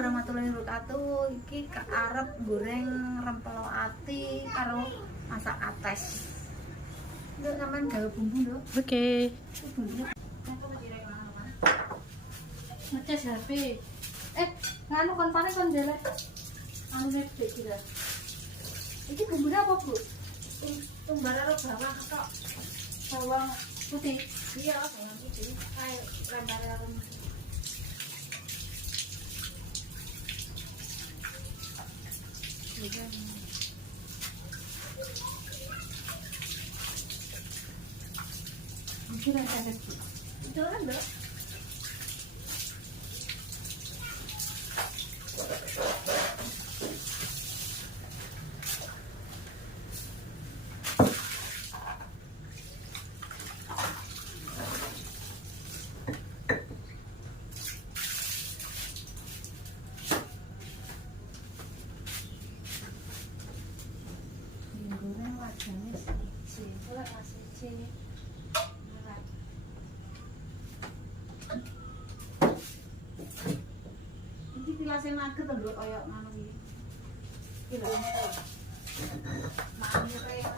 warahmatullahi wabarakatuh. Iki arep goreng rempelo ati karo masak ates. Nduk sampean gawe bumbu nduk. Oke. Bumbune Ngecas HP. Nganu kon panen kon jelek. Anu nek iki lho. Iki bumbunya apa, Bu? tumbar karo bawang tok. Bawang putih. Iya, bawang putih. Kayak lembar-lembar. Mungkin ada Itu kan nduk. Goreng wajane siji, ora siji. Iki pilase maget to nduk kaya ngono iki. Iki lho. Mane kaya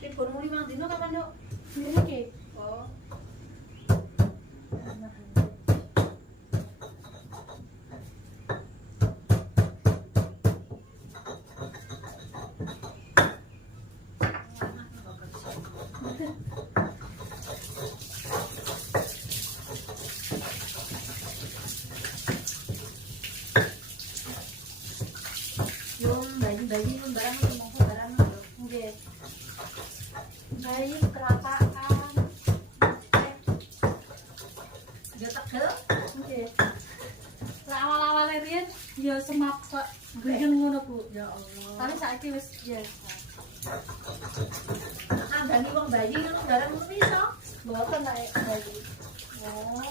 liburmu 5 dino kapan, Nduk? Niki. Oh. Bayi barang barang Nggih. bayi kelapakan dia tegel Nggih. Lah awal-awal riyen ya semap kok guyeng ngono, Bu. ya Allah Tapi saiki wis biasa. nandani wong bayi ngono barang ngono iso Mboten nek bayi. Oh.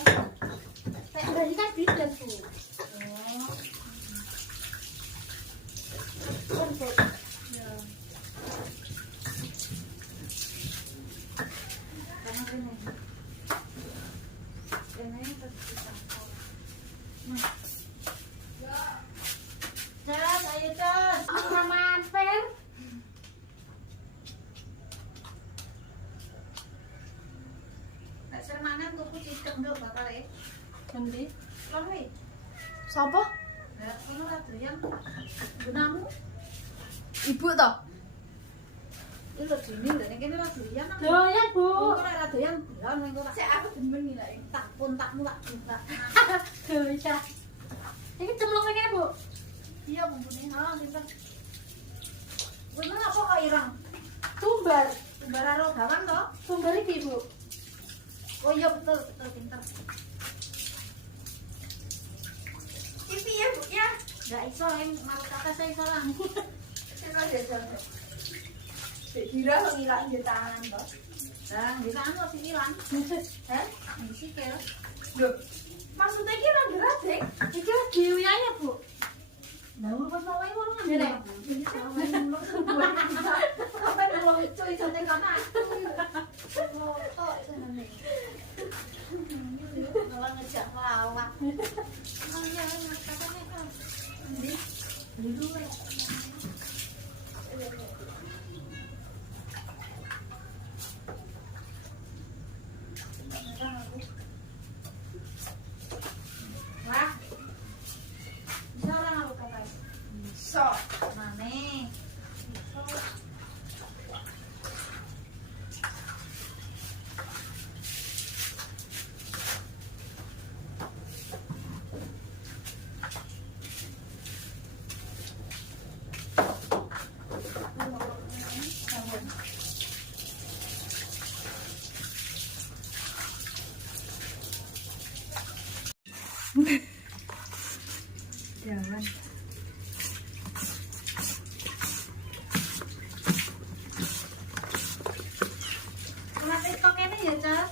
Nek bayi kan bidan, Bu. oh Kan kok. Ya. karena ini terus dicampur Cas, ayo Cas Ora mampir. nek sing mangan tuku cikem nduk bakal Endi? kono iki Sapa? ya kono ra doyan gunamu Ibu to? iki lho dini lho nek kene ra doyan Doyan, Bu. ora ra doyan ya ning ora sik aku demen iki lek tak puntakmu tak buka Doyan. Iki cemplung kene, Bu. iya bumbune ha pinter kuwi apa kok ireng Tumbar. tumbar karo bawang to Tumbar iki, Bu. oh iya betul betul pinter Iki ya, Bu ya. nggak iso yang marut kakak saya iso lah Sira jajan. Kira kok ngilang di tangan to. nah bisa anu sisilan Heh? di sikil Lho, maksudnya iki ra gerak, Dik. Iki dewe ae, Bu. nah pas mau wae ngono Ini apa yang lucu iso tekan aku. Foto itu nanti. Malah ngejak lawak. Oh iya, katanya di luar. Wah. Bisa orang aku pakai. So, mana? Jangan. Kenapa itu ini ya, Cas?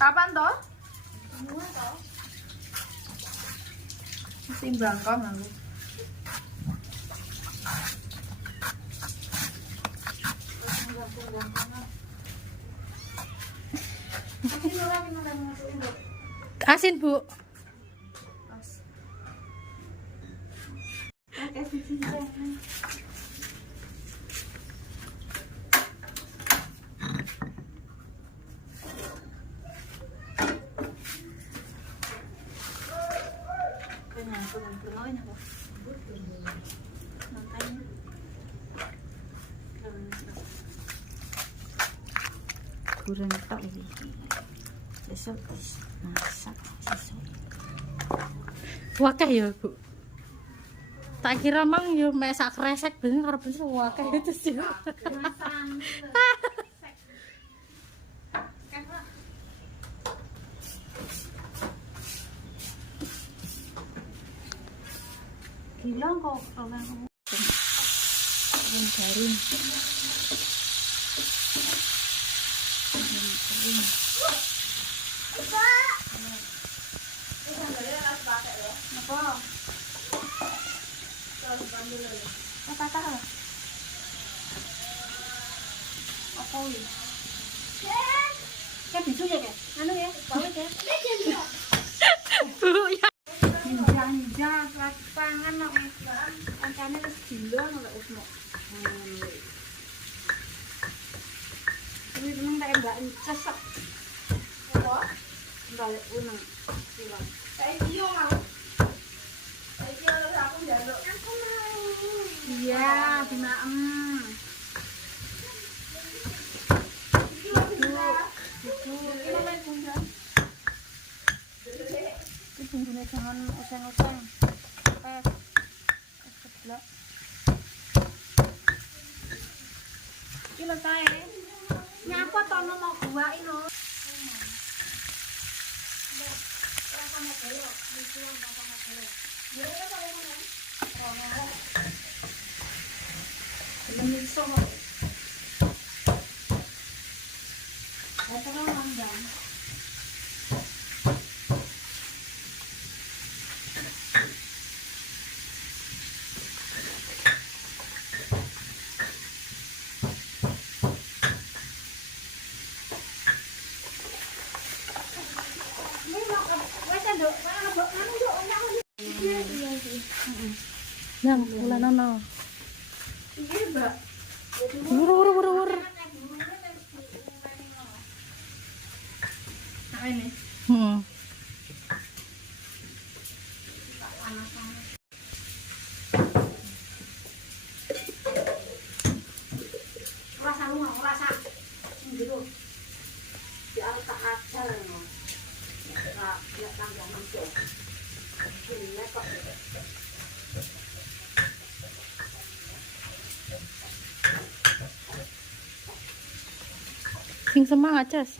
Kapan toh? Semua toh. Timbang kau aku. Asin, Bu. Oke, sisi. Kurang tak ini. Besok masak sesuk. Wakah ya, Bu. Tak kira mang yo mek sak kresek bener karo bener wakah itu sih. Gila kok orang garing. Apa? Apa? Apa ini? Kayak bisu ya, Kak? Anu ya, bawah ya. Bu ya. Jangan pangan kok. Kancane wis gila kok wis mau. Ini temen tak mbak ences kok. Apa? Balik unang. Hilang. Saiki yo mau. Saiki ora aku njaluk. Aku mau. Iya, dimaem. Bunggune jangan usang-usang. Pes. Seblak. Iki lho kae. Nyapa tono mau gua ino. Nang, ulah nono. Wur. Nah ini. Rasa lu mau rasa. Gitu. Ya tak ajar no. Ya tangga muncul. Ini kok. Sing semangat, Cas.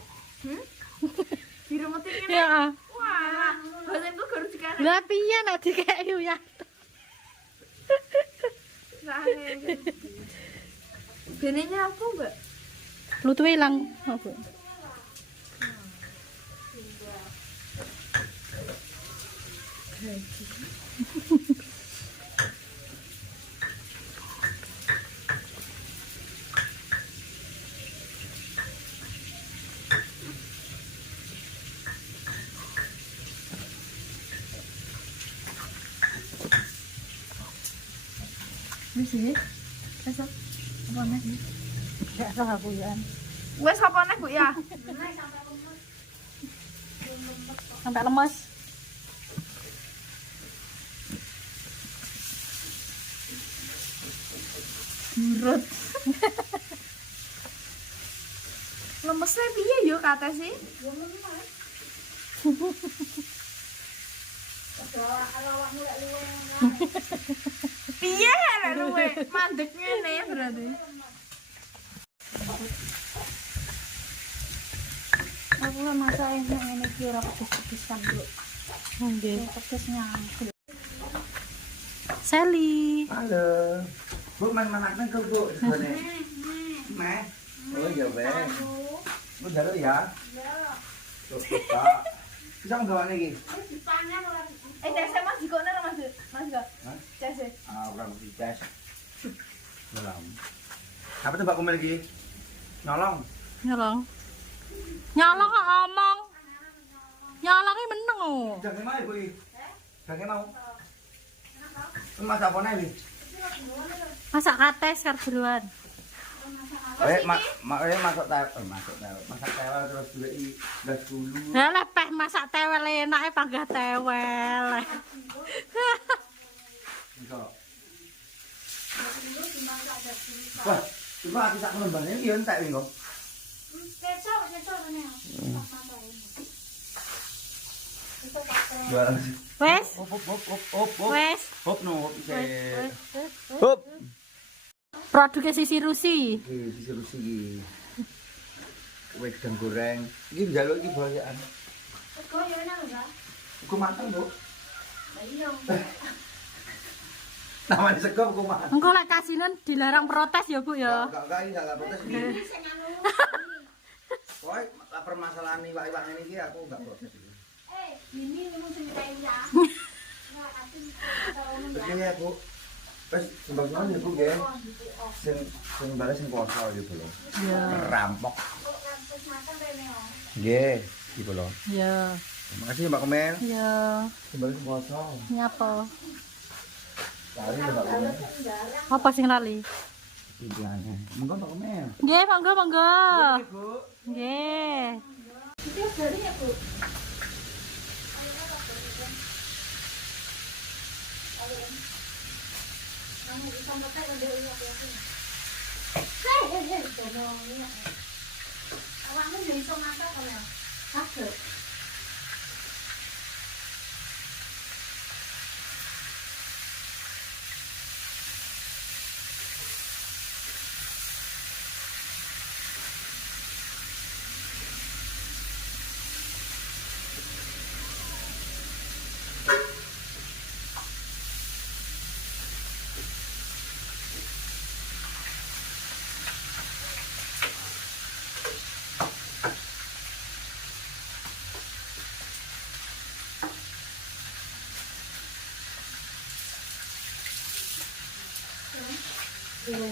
Diremetin ini. Ya. Wah, badanku baru sekarang. Lah piye nek dikeki ya? Benenya apa, Mbak? Lutu ilang apa? Wis sih. Wis apa nih? Enggak tahu aku ya. Wes apa nih Bu ya? Sampai lemes. Nurut. Lemesnya piye yo kate sih? Piye lek luwe mandek ngene berarti. Aku lah masain yang ini kira pedes-pedesan dulu. Nggih. Pedesnya. Sally. Halo. Bu, manaknya ke Bu sebenarnya? Meh. Oh iya, Be. Bu jalan ya? Tuh, Pak. Bisa nggawane iki? Cese Mas dikone lho Mas. Mas kok. Hah? Cese. Ah, orang mesti tes. Belum. Apa tuh Mbak Kumel iki? Nyolong. Nyolong. Nyolong kok ngomong. Nyolongnya meneng oh. Jangan mau Ibu iki. Jangan mau. Masak apa nih? Masak kates karo duluan. Masuk tewel. Masak tewel terus duweki gas dulu. Lah lepeh masak tewel enake panggah tewel. Iso. Wah, coba aku tak menembane iki yo entek iki kok. Cecok ngene. Jualan. Wes, Hop. wes. Hop no, hop Wes, ise. wes, wes. Hop. Produknya Sisi Rusi. Iki diserus iki. Wedang goreng. Iki njaluk iki bawakan. Kok yo enak lho, Kak. Ku mateng, Bu. Lah iya. Namanya sego ku mateng. Engko lek kasinan dilarang protes ya, Bu ya. Enggak iki enggak protes iki. Sing anu. Kowe permasalahan iwak-iwak ngene iki aku enggak protes iki. Ini memang ceritain ya. Terus ya, Bu. Terus sembang-sembang ya, Bu, nggih. Sing bales sing poso gitu lho. Iya. Rampok. Nggih, gitu lho. Iya. Terima kasih Mbak Komel. Iya. Sing bales sing poso. Nyapa? Lari ya, Mbak Komel. Apa sing lali? Iblane. Monggo Mbak Komel. Nggih, monggo, monggo. Bu. Nggih. Itu dari ya, Bu. Awakmu yo iso masak kok ya? Saged. Iya.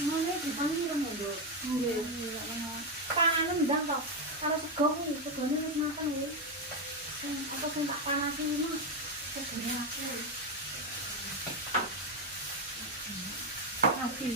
Ngene dipanggil lho, Nggih. Panen ndak kok. Karo sego kuwi, segone wis mateng iki. Apa sing tak panasi ini? Segone aku. Mati.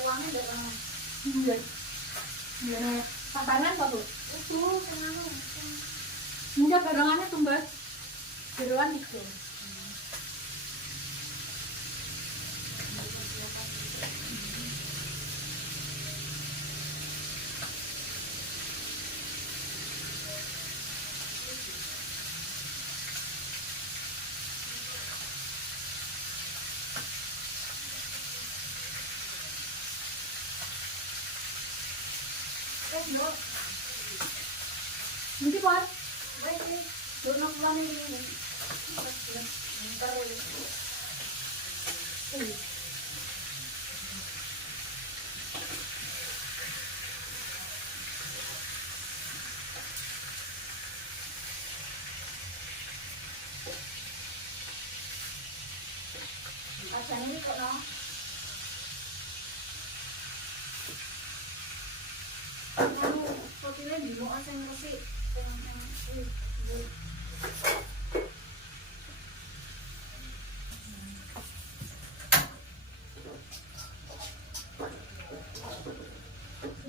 Uangnya ndak ono. Nggih. Nggih. Papangan kok, Bu? Itu sing anu. Enggak barengannya tumbas. Jeroan itu. Nduk. Nanti Pak. Wis iki. Dono pulang ini. Ntar Ajan ini kok no. Kamu rotine dimok sing resik sing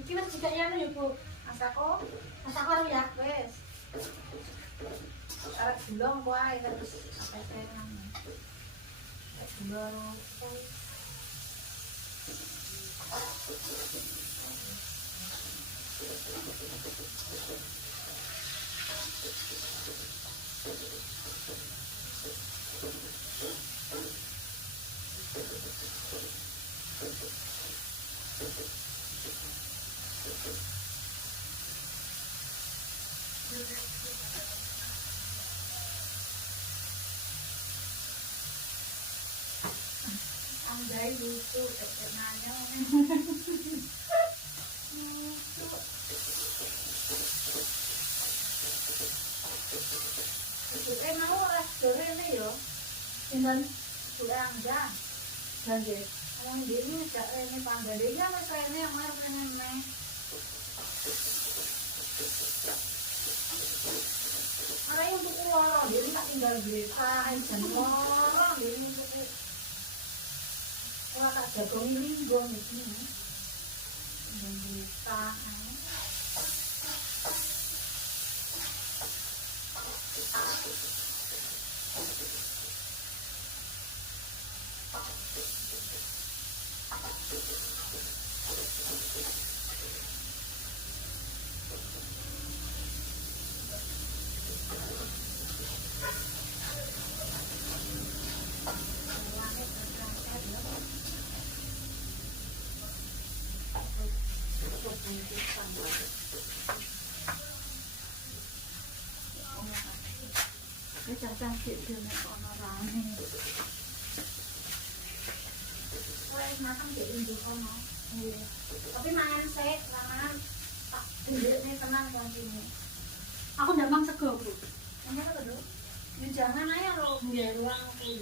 Iki wis dikayane ya, Bu. Masako Masak karo ya. wis. Arep gulung wae terus sampai senang. Gulung. Andai lucu tekenannya. Mau ora dorene yo. Sinten? Sudah angga. Janji. Wong dene gak rene panggale ya wis rene amar rene meh. Ara yang tuku loro, dene tak tinggal desa, jan loro dene tuku. Ora tak jagongi linggo iki. Desa. Wis cantik dene ono rame. Wes makan di induk kono. Tapi mangan sik, mangan tak ndekne tenan koncine. Aku ndak mang sego, Bu. Enak apa tuh? Ya jangan aja lo biar ruang aku.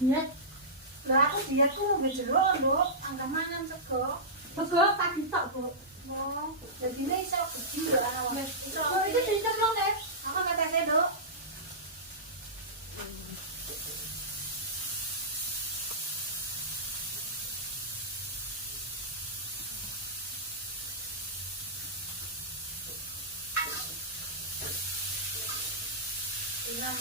Diet. Lah aku diet tuh mau jero nduk, anggap mangan sego. Sego pagi tok, Bu. Oh, jadi ini iso biji ya ana wes. Iso. Oh, itu pinter loh, Nek. Aku kata saya, Dok. Ingat.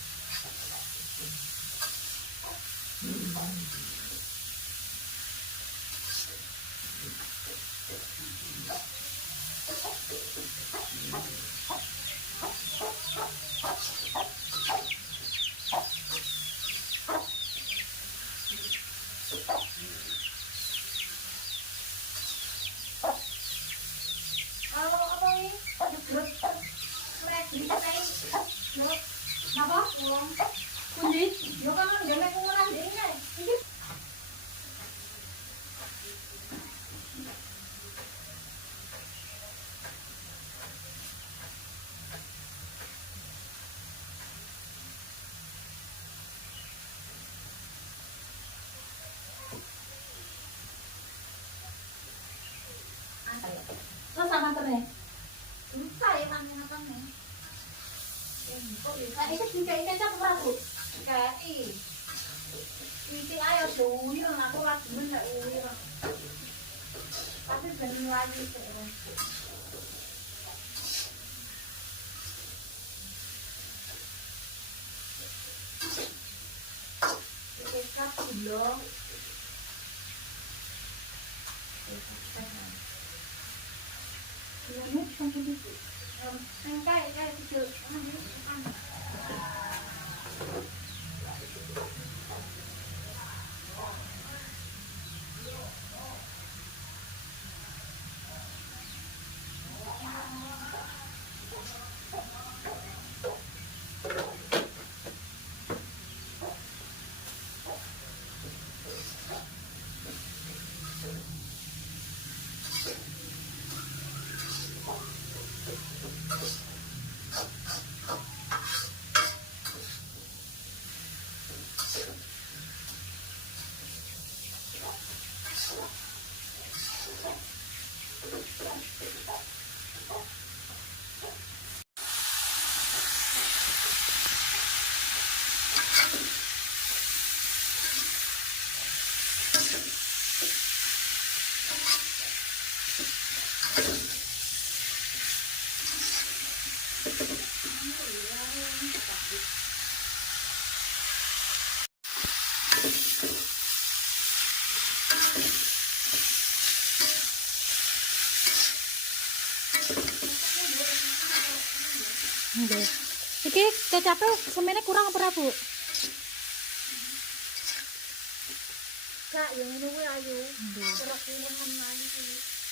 Kalau apa ini? Jebrot. Lagi kayak Dok. Napa? Uang. Pundi? Yo kan ngene kurang dene. Iki Terus sama tene. lupa ya kan apa nih? Kok ya? Nah, itu juga kecap ora, Bu. Kayak iki ayo suwir aku lagi mendak uwir. Tapi ben lagi sih. Kecap gula. Ini sampai di Kayak gitu. Nggih. Iki kecapnya semene kurang apa ora, Bu? Kak, yang ini gue ayo. Nggih. Gerak ini lagi sih.